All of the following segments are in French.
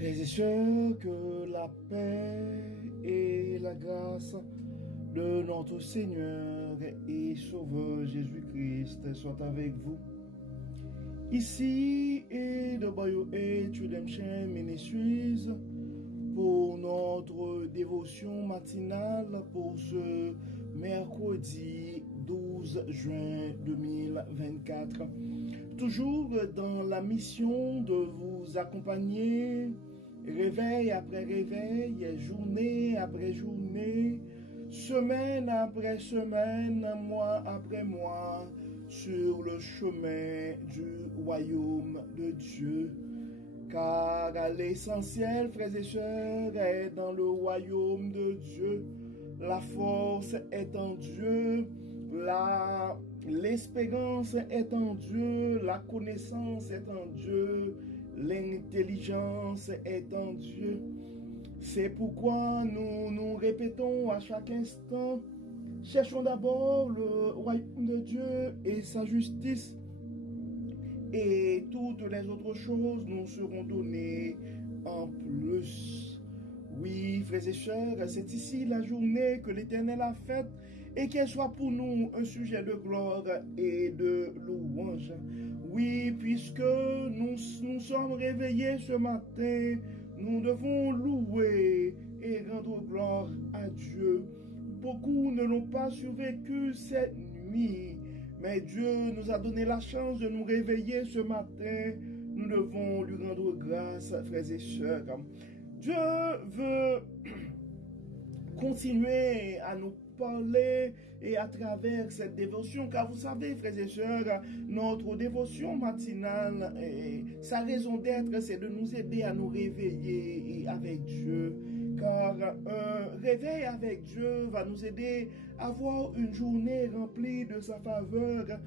Frères et sœurs, que la paix et la grâce de notre Seigneur et Sauveur Jésus-Christ soient avec vous. Ici et de BioH Redemption Ministries pour notre dévotion matinale pour ce mercredi 12 juin 2024. Toujours dans la mission de vous accompagner réveil après réveil, journée après journée, semaine après semaine, mois après mois, sur le chemin du royaume de Dieu. Car l'essentiel, frères et sœurs, est dans le royaume de Dieu. La force est en Dieu, l'espérance est en Dieu, la connaissance est en Dieu, l'intelligence est en Dieu. C'est pourquoi nous répétons à chaque instant, cherchons d'abord le royaume de Dieu et sa justice, et toutes les autres choses nous seront données en plus. Oui, frères et sœurs, c'est ici la journée que l'Éternel a faite, et qu'elle soit pour nous un sujet de gloire et de louange. Oui, puisque nous sommes réveillés ce matin, nous devons louer et rendre gloire à Dieu. Beaucoup ne l'ont pas survécu cette nuit, mais Dieu nous a donné la chance de nous réveiller ce matin. Nous devons lui rendre grâce, frères et sœurs. Dieu veut continuer à nous parler et à travers cette dévotion, car vous savez, frères et sœurs, notre dévotion matinale, sa raison d'être, c'est de nous aider à nous réveiller avec Dieu. Car un réveil avec Dieu va nous aider à avoir une journée remplie de sa faveur.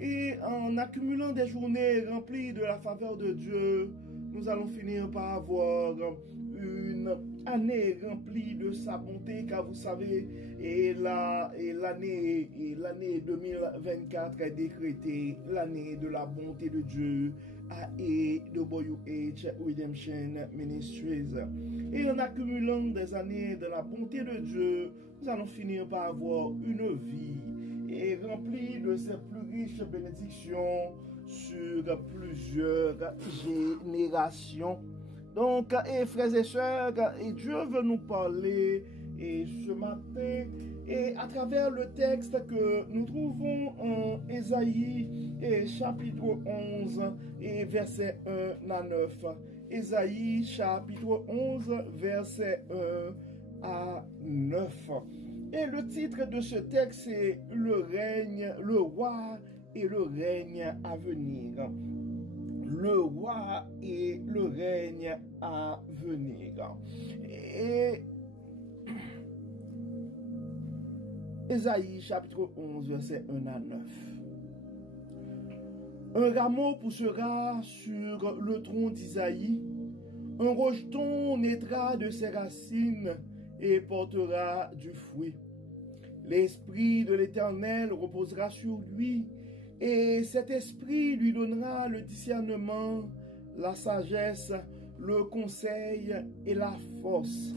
Et en accumulant des journées remplies de la faveur de Dieu, nous allons finir par avoir une année remplie de sa bonté, car vous savez, l'année 2024 est décrétée l'année de la bonté de Dieu et de BioH Redemption Ministries. Et en accumulant des années de la bonté de Dieu, nous allons finir par avoir une vie et remplie de ses plus riches bénédictions sur plusieurs générations. Donc, frères et sœurs, Dieu veut nous parler et ce matin, et à travers le texte que nous trouvons en Ésaïe, chapitre 11, et verset 1 à 9. Ésaïe, chapitre 11, verset 1 à 9. Et le titre de ce texte, c'est le roi et le règne à venir. Le roi et le règne à venir. Et Ésaïe chapitre 11 verset 1 à 9. Un rameau poussera sur le tronc d'Isaïe, un rejeton naîtra de ses racines et portera du fruit. L'esprit de l'Éternel reposera sur lui, et cet esprit lui donnera le discernement, la sagesse, le conseil et la force.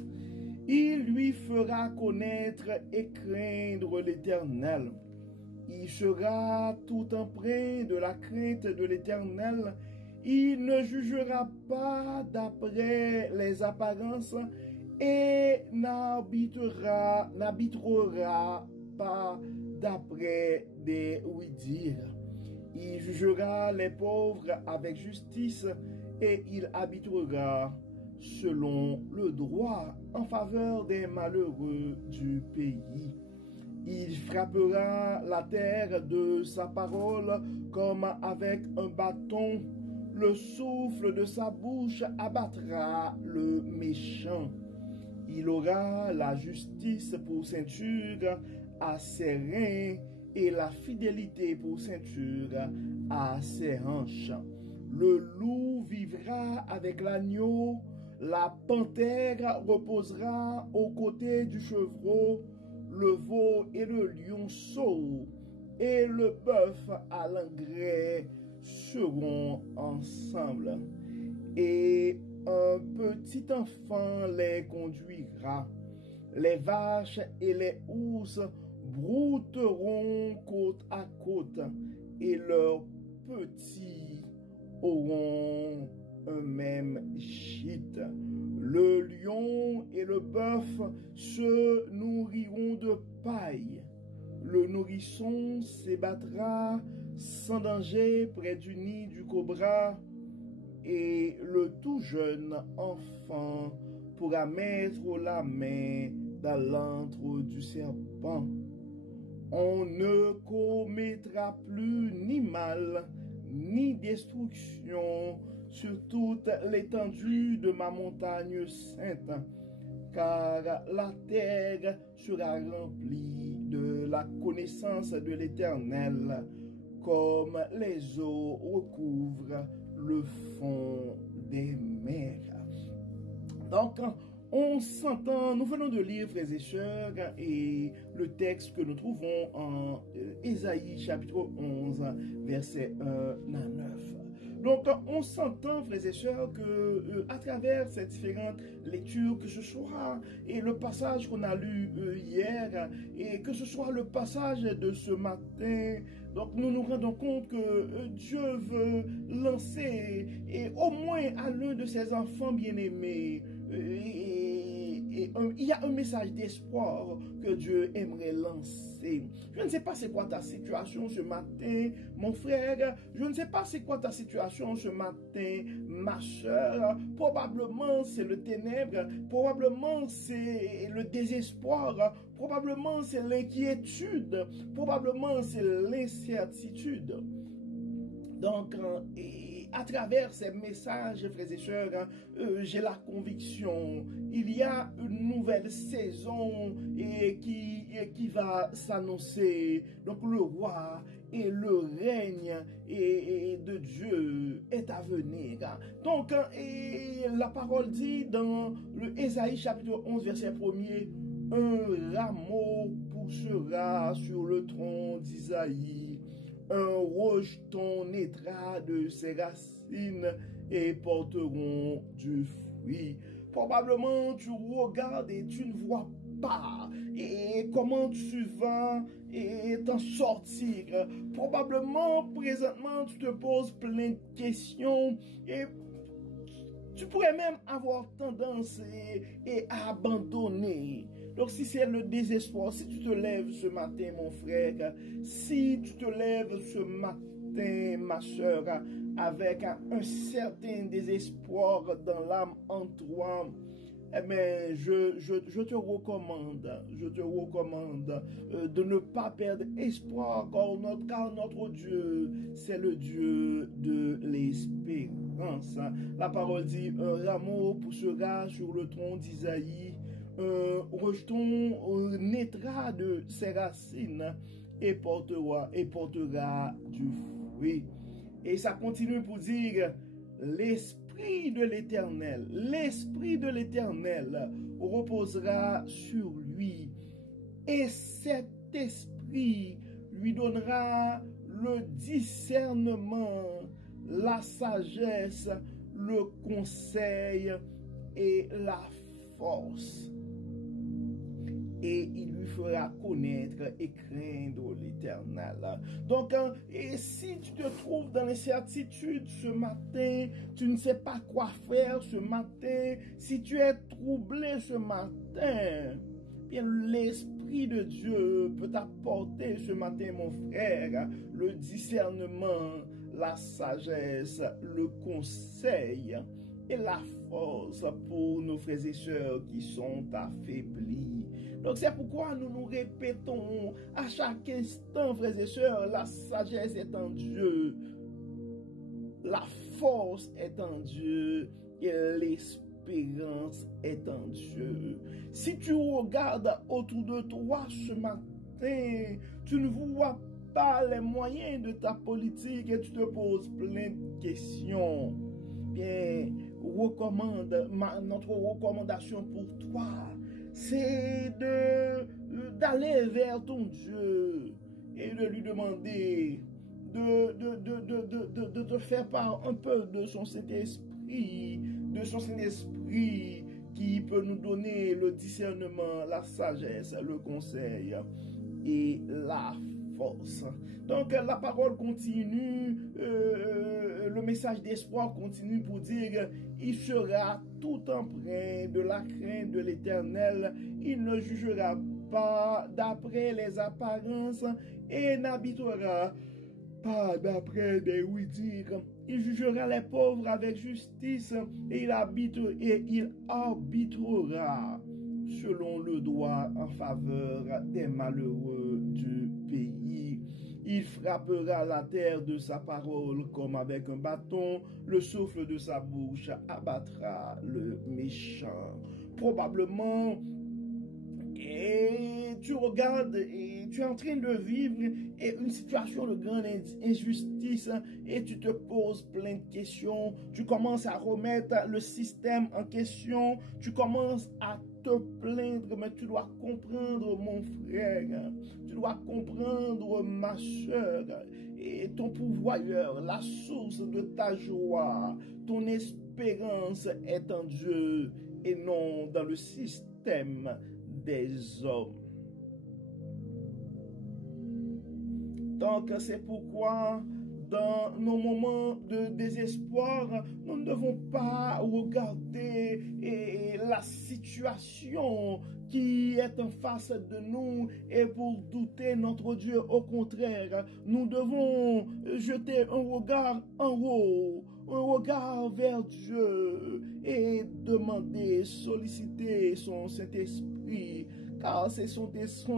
Il lui fera connaître et craindre l'Éternel. Il sera tout empreint de la crainte de l'Éternel. Il ne jugera pas d'après les apparences et n'arbitrera pas d'après des ouï-dire. Il jugera les pauvres avec justice et il arbitrera selon le droit en faveur des malheureux du pays. Il frappera la terre de sa parole comme avec un bâton. Le souffle de sa bouche abattra le méchant. Il aura la justice pour ceinture à ses reins et la fidélité pour ceinture à ses hanches. Le loup vivra avec l'agneau, la panthère reposera aux côtés du chevreau, le veau et le lionceau et le bœuf à l'engrais seront ensemble. Et un petit enfant les conduira. Les vaches et les ours brouteront côte à côte, et leurs petits auront un même gîte. Le lion et le bœuf se nourriront de paille. Le nourrisson s'ébattra sans danger près du nid du cobra, et le tout jeune enfant pourra mettre la main dans l'antre du serpent. On ne commettra plus ni mal, ni destruction sur toute l'étendue de ma montagne sainte, car la terre sera remplie de la connaissance de l'Éternel, comme les eaux recouvrent le fond des mers. Donc, on s'entend, nous venons de lire, frères et sœurs, et le texte que nous trouvons en Ésaïe chapitre 11, verset 1 à 9. Donc, on s'entend, frères et sœurs, que à travers ces différentes lectures, que ce soit et le passage qu'on a lu hier, et que ce soit le passage de ce matin, donc nous nous rendons compte que Dieu veut lancer, et au moins à l'un de ses enfants bien-aimés, il y a un message d'espoir que Dieu aimerait lancer. Je ne sais pas c'est quoi ta situation ce matin, mon frère. Je ne sais pas c'est quoi ta situation ce matin, ma soeur. Probablement c'est le ténèbre. Probablement c'est le désespoir. Probablement c'est l'inquiétude. Probablement c'est l'incertitude. Donc, à travers ces messages, frères et sœurs, j'ai la conviction, il y a une nouvelle saison qui va s'annoncer. Donc, le roi et le règne de Dieu est à venir. Donc, la parole dit dans le Ésaïe chapitre 11, verset 1er, un rameau poussera sur le tronc d'Isaïe. Un rejeton naîtra de ses racines et porteront du fruit. Probablement, tu regardes et tu ne vois pas et comment tu vas t'en sortir. Probablement, présentement, tu te poses plein de questions et tu pourrais même avoir tendance à abandonner. Donc si c'est le désespoir, si tu te lèves ce matin, mon frère, si tu te lèves ce matin, ma soeur, avec un certain désespoir dans l'âme en toi, eh bien, je te recommande de ne pas perdre espoir, car notre Dieu, c'est le Dieu de l'espérance. La parole dit, un rameau poussera sur le tronc d'Isaïe, un rejeton naîtra de ses racines et portera du fruit. Et ça continue pour dire, l'Esprit de l'Éternel reposera sur lui, et cet Esprit lui donnera le discernement, la sagesse, le conseil et la force. Et il lui fera connaître et craindre l'Éternel. Donc, et si tu te trouves dans l'incertitude ce matin, tu ne sais pas quoi faire ce matin, si tu es troublé ce matin, bien l'Esprit de Dieu peut t'apporter ce matin, mon frère, le discernement, la sagesse, le conseil et la force pour nos frères et sœurs qui sont affaiblis. Donc c'est pourquoi nous nous répétons à chaque instant, frères et sœurs, la sagesse est en Dieu, la force est en Dieu et l'espérance est en Dieu. Si tu regardes autour de toi ce matin, tu ne vois pas les moyens de ta politique et tu te poses plein de questions. Bien, notre recommandation pour toi, c'est d'aller vers ton Dieu et de lui demander de te faire part un peu de son Saint-Esprit, de son Saint-Esprit qui peut nous donner le discernement, la sagesse, le conseil et la force. Donc la parole continue, le message d'espoir continue pour dire, il sera tout empreint de la crainte de l'Éternel, il ne jugera pas d'après les apparences et n'habitera pas d'après des oui-dire. Il jugera les pauvres avec justice et il arbitrera selon le droit en faveur des malheureux du pays. Il frappera la terre de sa parole comme avec un bâton, le souffle de sa bouche abattra le méchant. Probablement, et tu regardes et tu es en train de vivre une situation de grande injustice et tu te poses plein de questions, tu commences à remettre le système en question, tu commences à te plaindre, mais tu dois comprendre, mon frère, tu dois comprendre, ma soeur, et ton pourvoyeur, la source de ta joie, ton espérance est en Dieu et non dans le système des hommes. Donc c'est pourquoi dans nos moments de désespoir, nous ne devons pas regarder la situation qui est en face de nous et pour douter notre Dieu. Au contraire, nous devons jeter un regard en haut, un regard vers Dieu et demander, solliciter son Saint-Esprit, car c'est son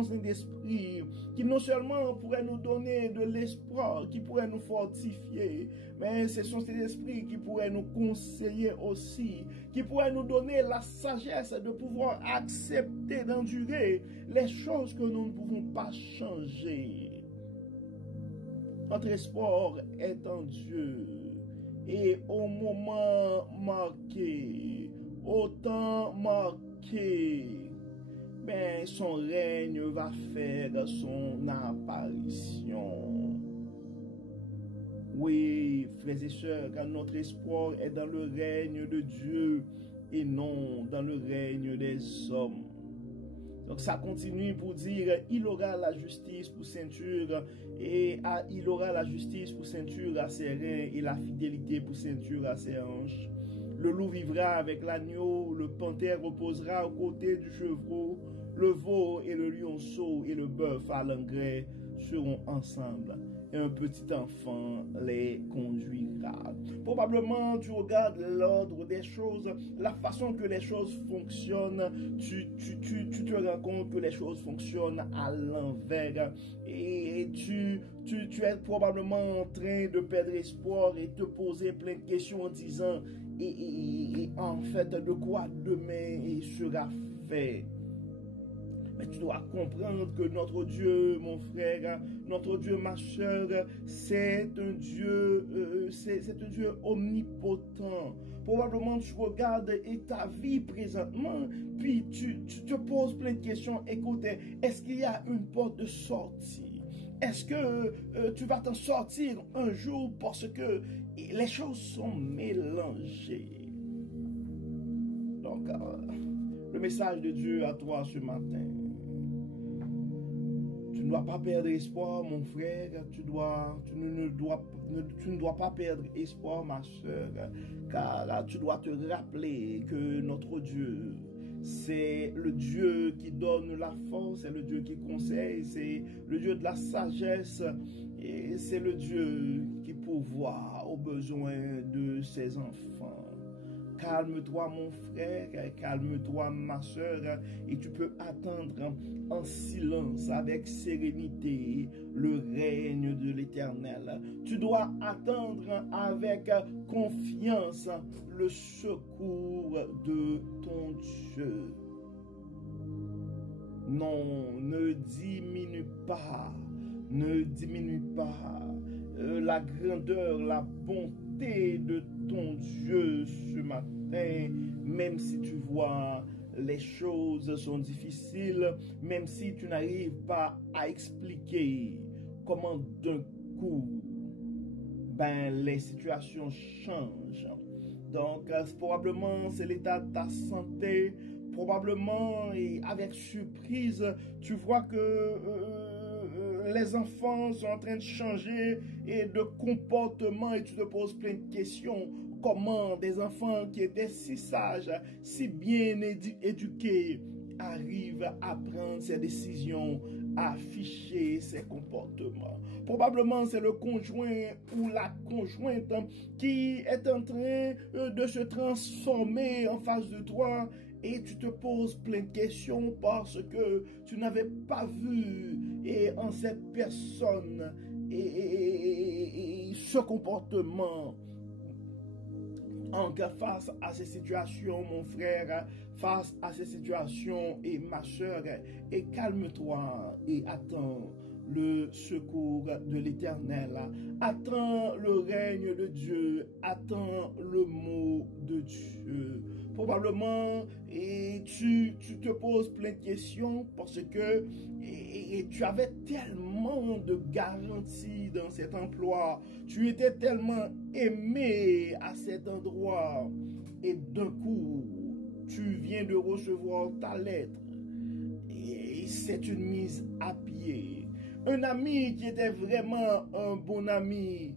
Saint-Esprit qui non seulement pourrait nous donner de l'espoir, qui pourrait nous fortifier, mais c'est son Saint-Esprit qui pourrait nous conseiller aussi, qui pourrait nous donner la sagesse de pouvoir accepter, d'endurer les choses que nous ne pouvons pas changer. Notre espoir est en Dieu. Et au moment marqué, au temps marqué, ben, son règne va faire son apparition. Oui, frères et sœurs, car notre espoir est dans le règne de Dieu et non dans le règne des hommes. Donc ça continue pour dire, il aura la justice pour ceinture et il aura la justice pour ceinture à ses reins et la fidélité pour ceinture à ses hanches. Le loup vivra avec l'agneau, le panthère reposera aux côtés du chevreau, le veau et le lionceau et le bœuf à l'engrais seront ensemble. Et un petit enfant les conduira. Probablement, tu regardes l'ordre des choses, la façon que les choses fonctionnent, tu te rends compte que les choses fonctionnent à l'envers et tu es probablement en train de perdre espoir et te poser plein de questions en disant et en fait de quoi demain sera fait. Mais tu dois comprendre que notre Dieu, mon frère, notre Dieu, ma soeur, c'est un Dieu omnipotent. Probablement tu regardes et ta vie présentement, puis tu te poses plein de questions. Écoutez, est-ce qu'il y a une porte de sortie? Est-ce que tu vas t'en sortir un jour parce que les choses sont mélangées? Donc, le message de Dieu à toi ce matin. Tu ne dois pas perdre espoir, mon frère. Tu ne dois pas perdre espoir, ma soeur. Car tu dois te rappeler que notre Dieu, c'est le Dieu qui donne la force, c'est le Dieu qui conseille, c'est le Dieu de la sagesse et c'est le Dieu qui pourvoit aux besoins de ses enfants. Calme-toi, mon frère, calme-toi, ma soeur, et tu peux attendre en silence, avec sérénité, le règne de l'Éternel. Tu dois attendre avec confiance le secours de ton Dieu. Non, ne diminue pas la grandeur, la bonté de ton Dieu ce matin, même si tu vois les choses sont difficiles, même si tu n'arrives pas à expliquer comment d'un coup, ben, les situations changent. Donc, probablement, c'est l'état de ta santé. Probablement, et avec surprise, tu vois que les enfants sont en train de changer et de comportement et tu te poses plein de questions. Comment des enfants qui étaient si sages, si bien éduqués, arrivent à prendre ces décisions, à afficher ces comportements. Probablement, c'est le conjoint ou la conjointe qui est en train de se transformer en face de toi et tu te poses plein de questions parce que tu n'avais pas vu en cette personne et ce comportement. Donc, face à ces situations, mon frère, face à ces situations, et ma soeur, et calme-toi et attends le secours de l'Éternel. Attends le règne de Dieu. Attends le mot de Dieu. Probablement, et tu te poses plein de questions parce que tu avais tellement de garanties dans cet emploi. Tu étais tellement aimé à cet endroit. Et d'un coup, tu viens de recevoir ta lettre. Et c'est une mise à pied. Un ami qui était vraiment un bon ami,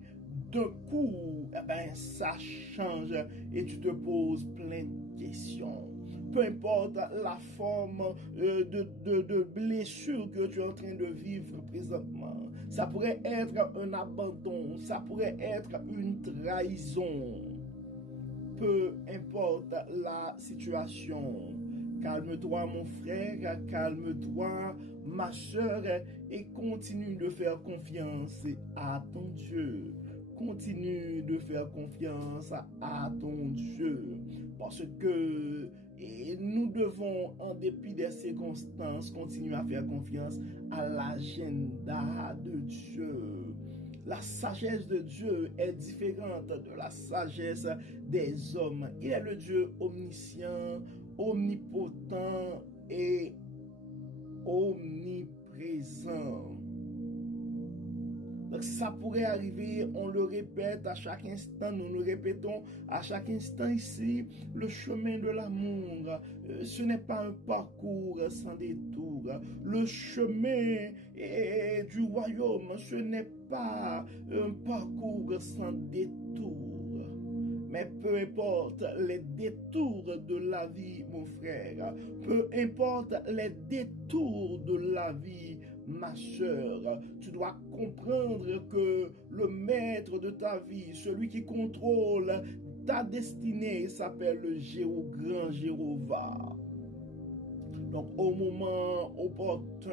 d'un coup, eh ben, ça change et tu te poses plein de questions. Peu importe la forme de blessure que tu es en train de vivre présentement. Ça pourrait être un abandon, ça pourrait être une trahison. Peu importe la situation. Calme-toi mon frère, calme-toi ma soeur et continue de faire confiance à ton Dieu. Continue de faire confiance à ton Dieu. Parce que nous devons, en dépit des circonstances, continuer à faire confiance à l'agenda de Dieu. La sagesse de Dieu est différente de la sagesse des hommes. Il est le Dieu omniscient, omnipotent et omniprésent. Donc ça pourrait arriver, on le répète à chaque instant, nous nous répétons à chaque instant ici, le chemin de l'amour, ce n'est pas un parcours sans détour. Le chemin du royaume, ce n'est pas un parcours sans détour. Mais peu importe les détours de la vie, mon frère, peu importe les détours de la vie, ma soeur, tu dois comprendre que le maître de ta vie, celui qui contrôle ta destinée, s'appelle le grand Jéhovah. Donc au moment opportun,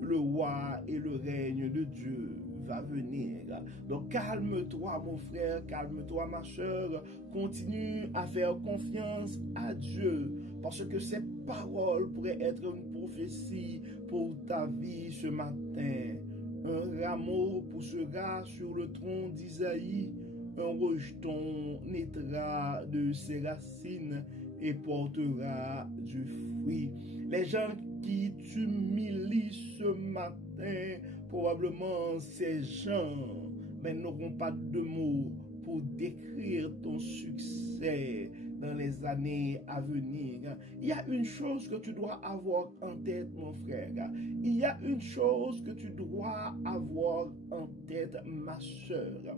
le roi et le règne de Dieu va venir. Donc calme-toi mon frère, calme-toi ma soeur, continue à faire confiance à Dieu parce que ces paroles pourraient être une prophétie pour ta vie ce matin. Un rameau poussera sur le tronc d'Isaïe, un rejeton naîtra de ses racines et portera du fruit. Les gens qui t'humilient ce matin, probablement ces gens n'auront pas de mots pour décrire ton succès dans les années à venir. Il y a une chose que tu dois avoir en tête, mon frère. Il y a une chose que tu dois avoir en tête, ma soeur.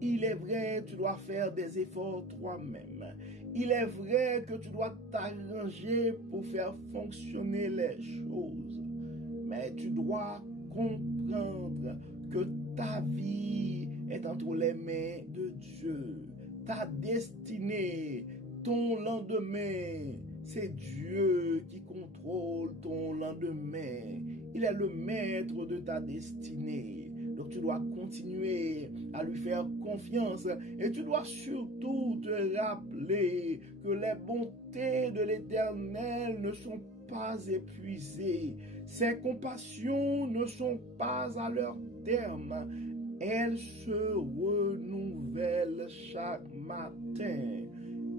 Il est vrai, tu dois faire des efforts toi-même. Il est vrai que tu dois t'arranger pour faire fonctionner les choses. Mais tu dois comprendre que ta vie est entre les mains de Dieu. Ta destinée, ton lendemain, c'est Dieu qui contrôle ton lendemain. Il est le maître de ta destinée. Donc tu dois continuer à lui faire confiance et tu dois surtout te rappeler que les bontés de l'Éternel ne sont pas épuisées. Ses compassions ne sont pas à leur terme. Elles se renouvellent chaque matin.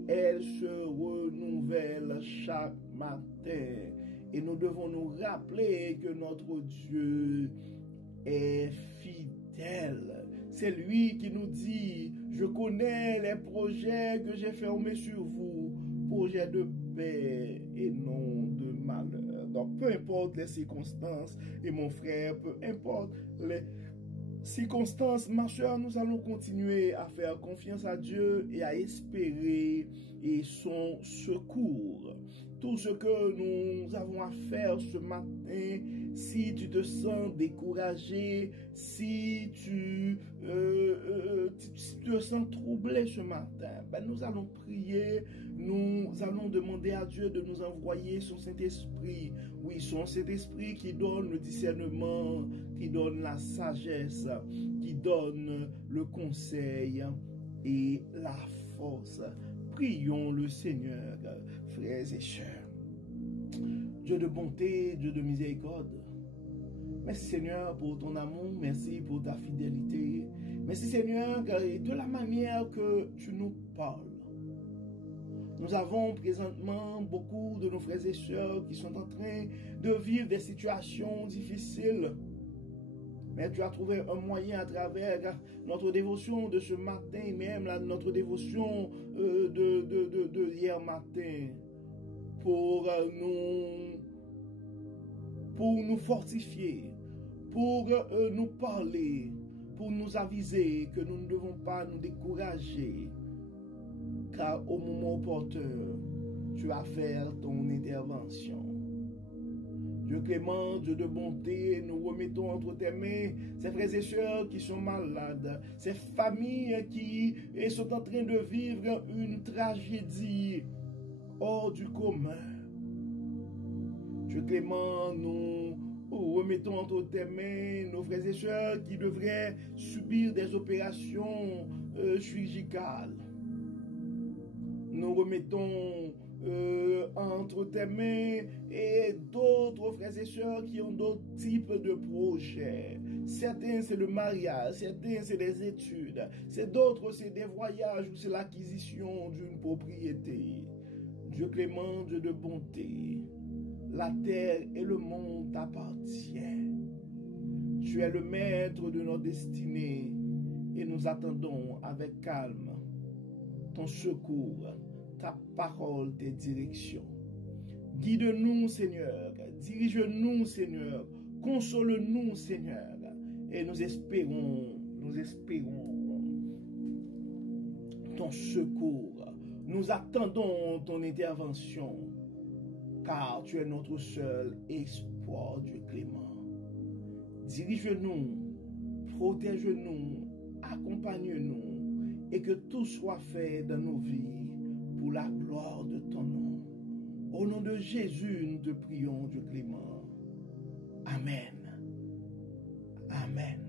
Elles se renouvellent chaque matin. Et nous devons nous rappeler que notre Dieu est fidèle. C'est lui qui nous dit Je connais les projets que j'ai fermés sur vous, projets de paix et non de malheur. Donc, peu importe les circonstances, et mon frère, peu importe les circonstances, ma soeur, nous allons continuer à faire confiance à Dieu et à espérer et son secours. Tout ce que nous avons à faire ce matin, si tu te sens découragé, si tu te sens troublé ce matin, ben nous allons prier, nous allons demander à Dieu de nous envoyer son Saint-Esprit. Oui, son Saint-Esprit qui donne le discernement, qui donne la sagesse, qui donne le conseil et la force. Prions le Seigneur, frères et sœurs. Dieu de bonté, Dieu de miséricorde. Merci Seigneur pour ton amour, merci pour ta fidélité. Merci Seigneur de la manière que tu nous parles. Nous avons présentement beaucoup de nos frères et sœurs qui sont en train de vivre des situations difficiles. Mais tu as trouvé un moyen à travers notre dévotion de ce matin, même notre dévotion de hier matin, pour nous fortifier, pour nous parler, pour nous aviser que nous ne devons pas nous décourager, car au moment opportun, tu vas faire ton intervention. Dieu clément, Dieu de bonté, nous remettons entre tes mains ces frères et sœurs qui sont malades, ces familles qui sont en train de vivre une tragédie hors du commun. Dieu clément, nous remettons entre tes mains nos frères et sœurs qui devraient subir des opérations chirurgicales. Nous remettons entre tes mains et d'autres frères et sœurs qui ont d'autres types de projets. Certains c'est le mariage, certains c'est des études, d'autres c'est des voyages ou c'est l'acquisition d'une propriété. Dieu clément, Dieu de bonté, la terre et le monde t'appartiennent. Tu es le maître de notre destinée et nous attendons avec calme ton secours, ta parole, tes directions. Guide-nous, Seigneur. Dirige-nous, Seigneur. Console-nous, Seigneur. Et nous espérons ton secours. Nous attendons ton intervention, car tu es notre seul espoir, Dieu clément. Dirige-nous, protège-nous, accompagne-nous, et que tout soit fait dans nos vies pour la gloire de ton nom. Au nom de Jésus, nous te prions, Dieu clément. Amen. Amen.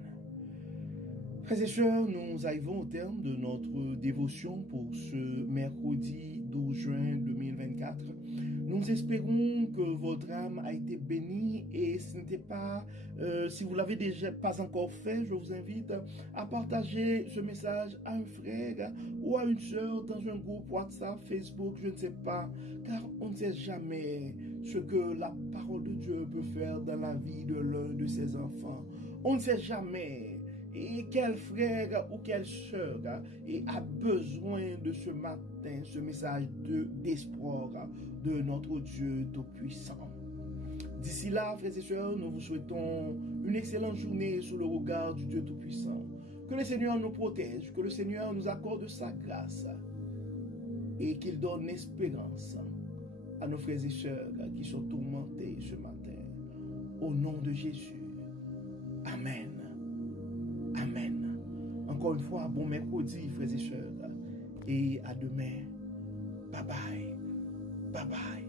Frères et sœurs, nous arrivons au terme de notre dévotion pour ce mercredi 12 juin 2024. Nous espérons que votre âme a été bénie et si vous l'avez déjà pas encore fait, je vous invite à partager ce message à un frère ou à une sœur dans un groupe WhatsApp, Facebook, je ne sais pas, car on ne sait jamais ce que la parole de Dieu peut faire dans la vie de l'un de ses enfants. On ne sait jamais. Et quel frère ou quelle sœur a besoin de ce matin, ce message d'espoir de notre Dieu Tout-Puissant. D'ici là, frères et sœurs, nous vous souhaitons une excellente journée sous le regard du Dieu Tout-Puissant. Que le Seigneur nous protège, que le Seigneur nous accorde sa grâce et qu'il donne l'espérance à nos frères et sœurs qui sont tourmentés ce matin. Au nom de Jésus. Amen. Amen. Encore une fois, bon mercredi, frères et sœurs. Et à demain. Bye bye. Bye bye.